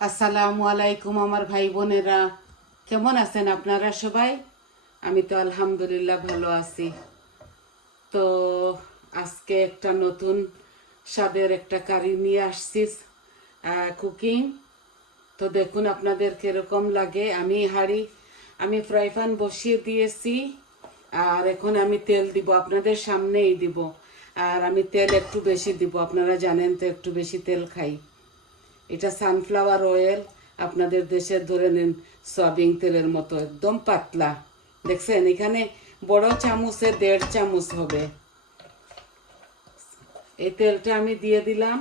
আসসালামু আলাইকুম আমার ভাই বোনেরা, কেমন আছেন আপনারা সবাই? আমি তো আলহামদুলিল্লাহ ভালো আছি। তো আজকে একটা নতুন স্বাদের একটা কারি নিয়ে আসছি, কুকিং। তো দেখুন আপনাদের কিরকম লাগে। আমি ফ্রাই প্যান বসিয়ে দিয়েছি, আর এখন আমি তেল দিব, আপনাদের সামনেই দিব। আর আমি তেল একটু বেশি দিব, আপনারা জানেন তো একটু বেশি তেল খাই। এটা সানফ্লাওয়ার অয়েল, আপনাদের দেশের ধরে নিন সয়াবিন তেলের মতো একদম পাতলা। দেখছেন এখানে বড় চামচে 1.5 চামচ হবে। এই তেলটা আমি দিয়ে দিলাম।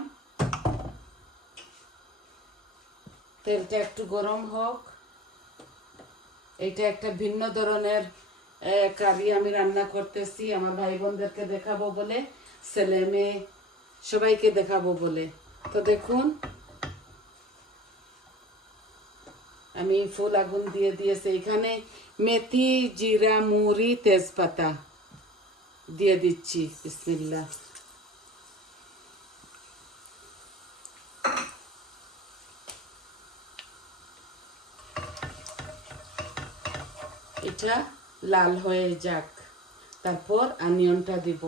তেলটা একটু গরম হোক। এইটা একটা ভিন্ন ধরনের কারি আমি রান্না করতেছি, আমার ভাই বোনদেরকে দেখাবো বলে, ছেলে মেয়ে সবাইকে দেখাবো বলে। তো দেখুন আমি ফুল আগুন দিয়ে দিয়েছি। এখানে মেথি, জিরা, মুড়ি, তেজপাতা দিয়ে দিচ্ছি। বিসমিল্লাহ। এটা লাল হয়ে যাক, তারপর অনিয়নটা দিব।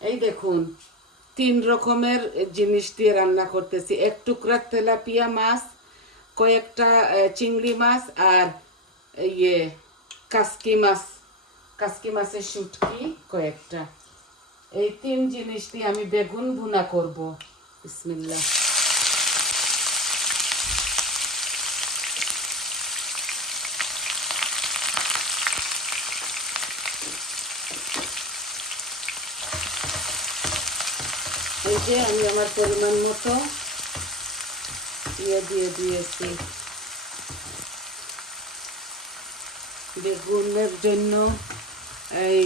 এই দেখুন 3 রকমের জিনিস দিয়ে রান্না করতেছি। এক টুকরা তেলাপিয়া মাছ, কয়েকটা চিংড়ি মাছ, আর ইয়ে কাসকি মাছের শুটকি কয়েকটা। এই 3 জিনিস দিয়ে আমি বেগুন ভুনা করব। বিসমিল্লাহ। এই যে আমি আমার পরিমাণ মতো দিয়ে দিয়েছি। বেগুনের জন্য এই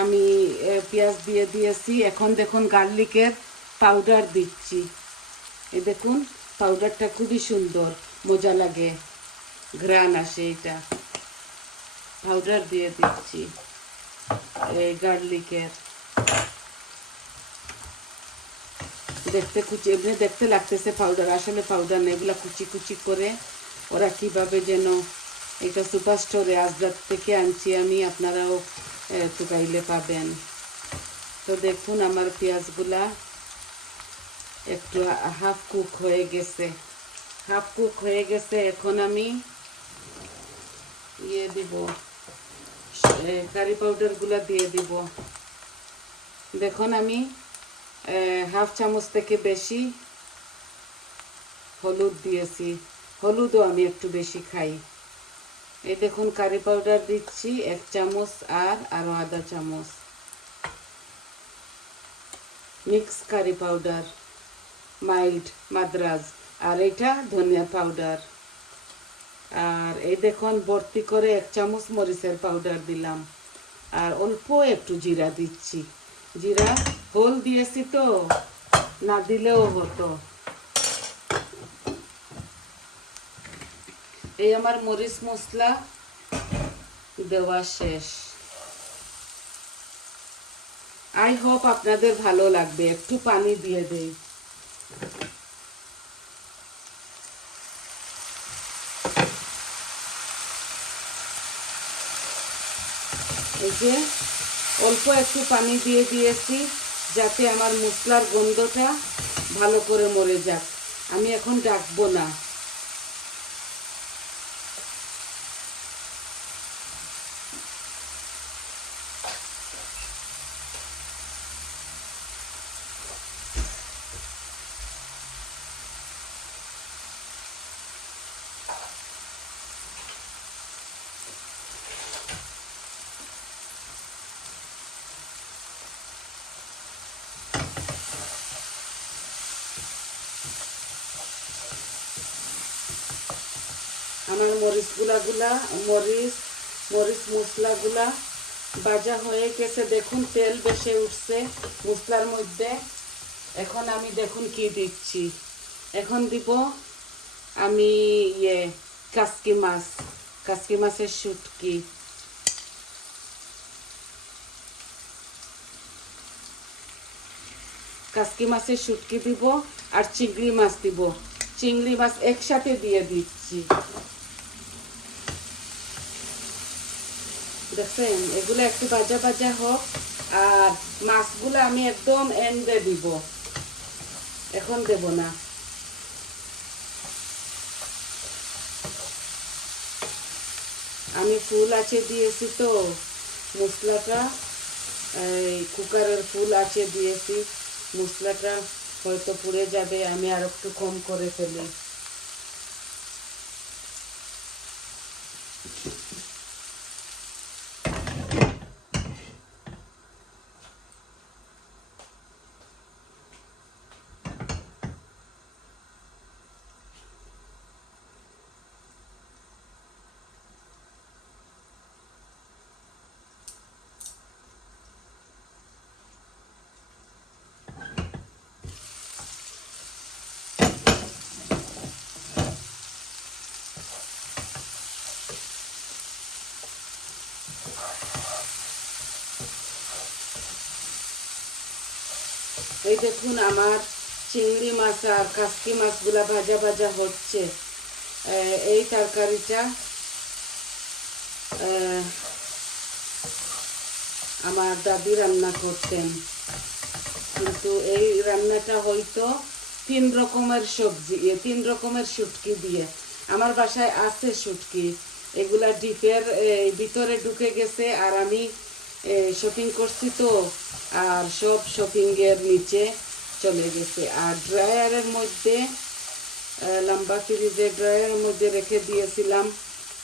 আমি পেঁয়াজ দিয়ে দিয়েছি। এখন দেখুন গার্লিকের পাউডার দিচ্ছি। এই দেখুন পাউডারটা খুবই সুন্দর, মজা লাগে, ঘ্রাণ আসে। এটা পাউডার দিয়ে দিচ্ছি এই গার্লিকের। দেখতে কুচি, এমনি দেখতে লাগতেছে পাউডার, আসলে পাউডার না, এগুলা কুচি কুচি করে ওরা কিভাবে যেন। এটা সুপার স্টোরে আজরাত থেকে আনছি আমি, আপনারাও টুকাইলে পাবেন। তো দেখুন আমার পেঁয়াজগুলা একটু হাফ কুক হয়ে গেছে। এখন আমি দিব কারি পাউডারগুলা দিয়ে দিব। দেখুন আমি হাফ চামচ থেকে বেশি হলুদ দিয়েছি। হলুদও আমি একটু বেশি খাই। এই দেখুন কারি পাউডার দিচ্ছি 1 চামচ, আর আরো আধা চামচ mix curry powder, mild Madras. আর এটা ধনিয়া পাউডার। আর এই দেখুন ভর্তি করে 1 চামচ মরিচের পাউডার দিলাম। আর অল্প একটু জিরা দিচ্ছি। জিরা হোল দিয়েছি তো, না দিলেও হতো। এই আমার মরিচ মশলা দেওয়া শেষ। আই হোপ আপনাদের ভালো লাগবে। একটু পানি দিয়ে দেই। এই যে অল্প একটু পানি দিয়ে দিয়েছি, যাতে আমার মশলার গন্ধটা ভালো করে মরে যাক। আমি এখন ডাকবো না। আমার মরিচ মশলাগুলা ভাজা হয়ে গেছে। দেখুন তেল বেশি উঠছে মশলার মধ্যে। এখন আমি দেখুন কি দিচ্ছি। এখন দিব আমি কাসকি মাছের শুটকি। কাসকি মাছের শুটকি দিব আর চিংড়ি মাছ দিব। চিংড়ি মাছ একসাথে দিয়ে দিচ্ছি। দেখছেন, এগুলো একটু ভাজা ভাজা হোক। আর মাছগুলো আমি একদম এন্ডে দিব, এখন দেব না। আমি ফুল আছে দিয়েছি তো মশলাটা, এই কুকারের ফুল আছে দিয়েছি, মশলাটা হয়তো পুড়ে যাবে, আমি আর একটু কম করে ফেলি। এই দেখুন আমার চিংড়ি মাছ আর কাসকি মাছগুলা ভাজা ভাজা হচ্ছে। এই তরকারিটা আমার দাদি রান্না করতেন, কিন্তু এই রান্নাটা হয়তো 3 রকমের সবজি, 3 রকমের শুটকি দিয়ে। আমার বাসায় আছে শুটকি, এগুলা ডিপের ভিতরে ঢুকে গেছে। আর আমি শপিং করছি তো, আর সব শপিংয়ের নিচে চলে গেছে। আর ড্রায়ারের মধ্যে, লম্বা ফ্রিজের ড্রায়ারের মধ্যে রেখে দিয়েছিলাম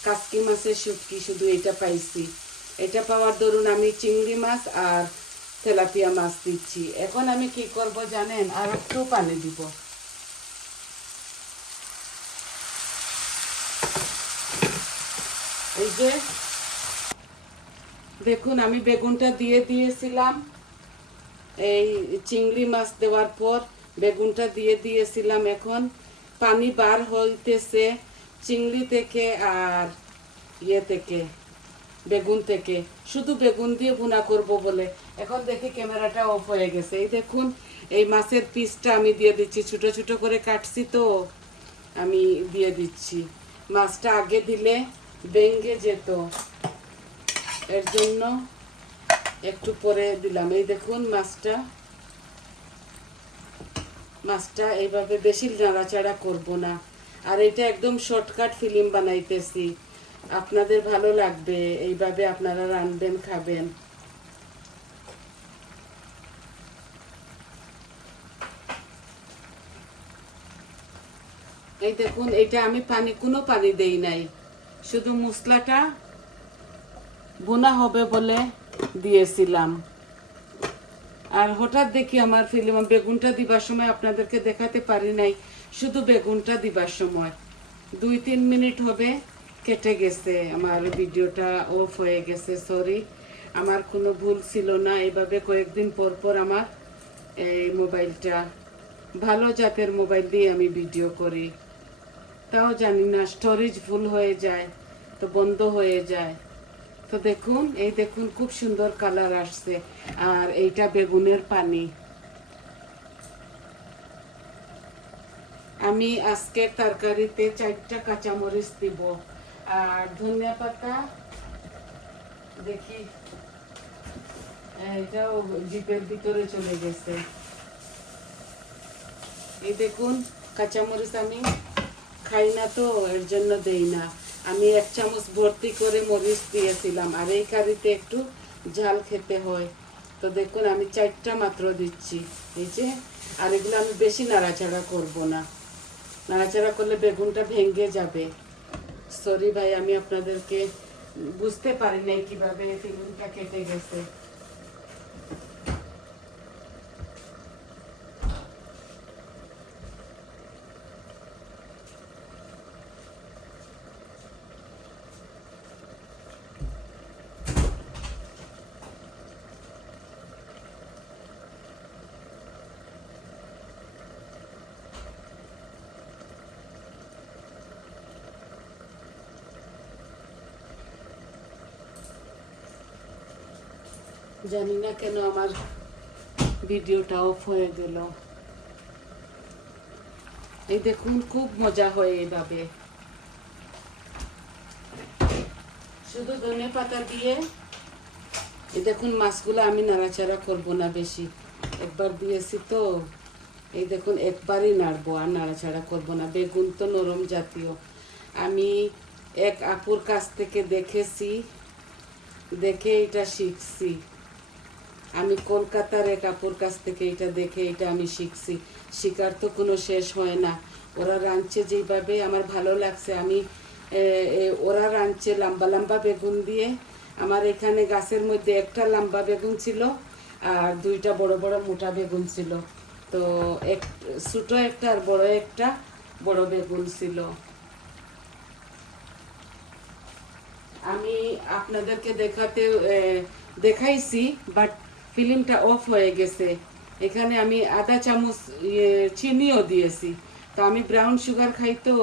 কাসকি মাছের শুটকি, শুধু এটা পাইছি। এটা পাওয়ার দরুন আমি চিংড়ি মাছ আর তেলাপিয়া মাছ দিচ্ছি। এখন আমি কি করব জানেন, আর একটু পানি দিব। এই যে দেখুন, আমি বেগুনটা দিয়ে দিয়েছিলাম। এই চিংড়ি মাছ দেওয়ার পর বেগুনটা দিয়ে দিয়েছিলাম। এখন পানি বার হইতেছে চিংড়ি থেকে আর থেকে, বেগুন থেকে। শুধু বেগুন দিয়ে ভুনা করব বলে। এখন দেখি ক্যামেরাটা অফ হয়ে গেছে। এই দেখুন, এই মাছের পিসটা আমি দিয়ে দিচ্ছি, ছোট ছোট করে কাটছি তো আমি দিয়ে দিচ্ছি। মাছটা আগে দিলে ভেঙে যেত, এর জন্য একটু পরে দিলাম। এই দেখুন মাছটা এইভাবে বেশি নাড়াচাড়া করব না। আর এটা একদম শর্টকাট ফিল্ম বানাইতেছি, আপনাদের ভালো লাগবে, এইভাবে আপনারা রাঁধবেন খাবেন। এই দেখুন, এটা আমি কোনো পানি দেই নাই, শুধু মশলাটা ভুনা হবে বলে দিয়েছিলাম। আর হঠাৎ দেখি আমার ফিল্ম, বেগুনটা দিবার সময় আপনাদেরকে দেখাতে পারি নাই, শুধু বেগুনটা দিবার সময় 2-3 মিনিট হবে কেটে গেছে, আমার ভিডিওটা অফ হয়ে গেছে। সরি, আমার কোনো ভুল ছিল না। এইভাবে কয়েকদিন পর পর আমার এই মোবাইলটা, ভালো জাতের মোবাইল দিয়ে আমি ভিডিও করি, তাও জানি না স্টোরেজ ফুল হয়ে যায় তো বন্ধ হয়ে যায়। তো দেখুন, এই দেখুন খুব সুন্দর কালার আসছে। আর এইটা বেগুনের পানি। আমি আজকের তরকারিতে 4টা কাঁচামরিচ দিব আর ধনিয়া পাতা। দেখি, এটাও জিপের ভিতরে চলে গেছে। এই দেখুন, কাঁচামরিচ আমি খাই না তো, এর জন্য দেই না। আমি 1 চামচ ভর্তি করে মরিচ দিয়েছিলাম, আর এই কারিতে একটু ঝাল খেতে হয়। তো দেখুন, আমি 4টা মাত্র দিচ্ছি। এই যে, আর এগুলো আমি বেশি নাড়াচাড়া করব না, নাড়াচাড়া করলে বেগুনটা ভেঙে যাবে। সরি ভাই, আমি আপনাদেরকে বুঝতে পারি নাই কিভাবে ফিল্মটা কেটে গেছে। জানি না কেন আমার ভিডিওটা অফ হয়ে গেল। এই দেখুন খুব মজা হয় এইভাবে, শুধু ধনে পাতা দিয়ে। এই দেখুন মাছগুলো আমি নাড়াচাড়া করব না বেশি, একবার দিয়েছি তো। এই দেখুন একবারই নাড়বো, আর নাড়াচাড়া করব না, বেগুন তো নরম জাতীয়। আমি এক আপুর কাছ থেকে দেখেছি, দেখে এটা শিখছি। আমি কলকাতার এক আপুর কাছ থেকে এটা দেখে এটা আমি শিখছি। শিকার তো কোনো শেষ হয় না। ওরা রাঁধছে যেইভাবে আমার ভালো লাগছে। আমি ওরা রাঁধছে লম্বা লম্বা বেগুন দিয়ে। আমার এখানে গাছের মধ্যে একটা লম্বা বেগুন ছিল আর দুইটা বড় বড় মোটা বেগুন ছিল। তো এক ছোটো একটা আর বড় একটা বড় বেগুন ছিল। আমি আপনাদেরকে দেখাইছি, বাট ফিল্মটা অফ হয়ে গেছে। এখানে আমি আধা চামচ চিনিও দিয়েছি। তো আমি ব্রাউন সুগার খাই, তো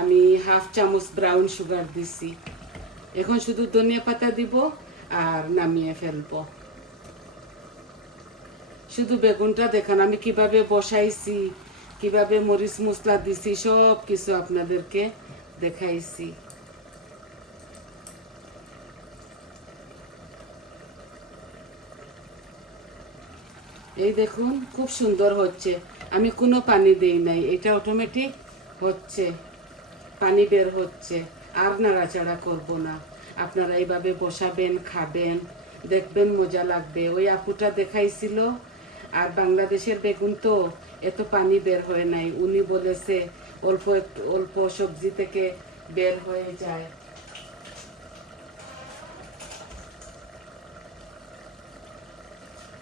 আমি হাফ চামচ ব্রাউন সুগার দিছি। এখন শুধু ধনিয়া পাতা দিব আর নামিয়ে ফেলবো। শুধু বেগুনটা দেখান আমি কিভাবে বসাইছি, কিভাবে মরিচ মশলা দিছি, সব কিছু আপনাদেরকে দেখাইছি। এই দেখুন খুব সুন্দর হচ্ছে। আমি কোনো পানি দেই নাই, এটা অটোমেটিক হচ্ছে, পানি বের হচ্ছে। আর নাড়াচাড়া করব না। আপনারা এইভাবে বসাবেন, খাবেন, দেখবেন মজা লাগবে। ওই আপুটা দেখাইছিল। আর বাংলাদেশের বেগুন তো এত পানি বের হয় নাই, উনি বলেছে অল্প একটু অল্প সবজি থেকে বের হয়ে যায়।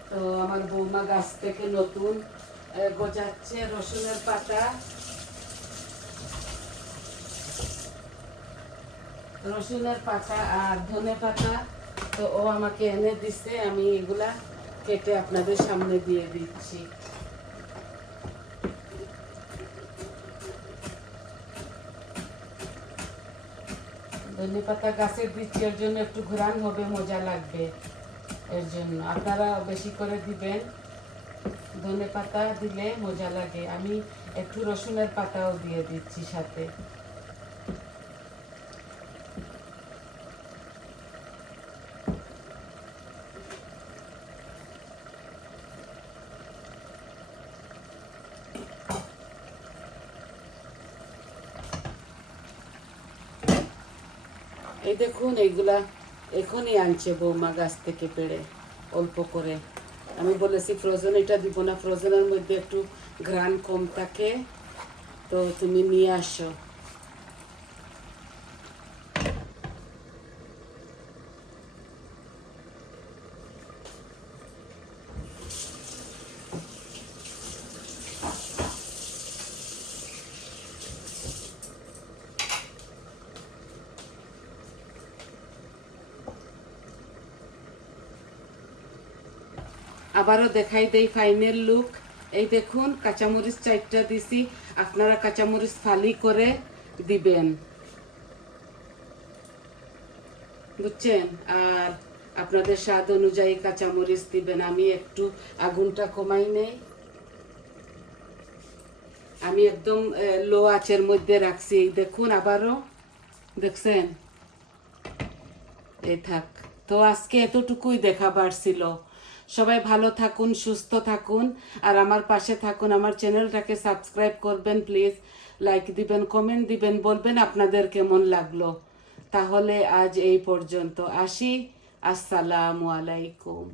তো আমার বৌমা গাছ থেকে নতুন গজাচ্ছে রসুনের পাতা, রসুনের পাতা আর ধনে পাতা। তো ও আমাকে এনে দিচ্ছে, আমি এগুলা কেটে আপনাদের সামনে দিয়ে দিচ্ছি। ধনে পাতা গাছের দিচ্ছি, এর জন্য একটু ঘোরান হবে, মজা লাগবে। এর জন্য আপনারা বেশি করে দিবেন, ধনে পাতা দিলে মজা লাগে। আমি একটু রসুনের পাতাও দিয়ে দিচ্ছি সাথে। এই দেখুন এইগুলা এখনই আনছে বৌমা গাছ থেকে পেড়ে অল্প করে। আমি বলেছি ফ্রোজেন এটা দিব না, ফ্রোজেনের মধ্যে একটু ঘ্রাণ কম থাকে, তো তুমি নিয়ে আসো। আবারও দেখাই দেই ফাইনাল লুক। এই দেখুন কাঁচামরিচ 4টা দিছি, আপনারা কাঁচামরিচ ফালি করে দিবেন, বুঝছেন? আর আপনাদের স্বাদ অনুযায়ী কাঁচামরিচ দিবেন। আমি একটু আগুনটা কমাই নেই, আমি একদম লো আঁচের মধ্যে রাখছি। এই দেখুন আবারও দেখছেন, এই থাক। তো আজকে এতটুকুই দেখাবার ছিল। সবাই ভালো থাকুন, সুস্থ থাকুন, আর আমার পাশে থাকুন। আমার চ্যানেলটাকে সাবস্ক্রাইব করবেন প্লিজ, লাইক দিবেন, কমেন্ট দিবেন, বলবেন আপনাদের কেমন লাগলো। তাহলে আজ এই পর্যন্ত আসি। আসসালামু আলাইকুম।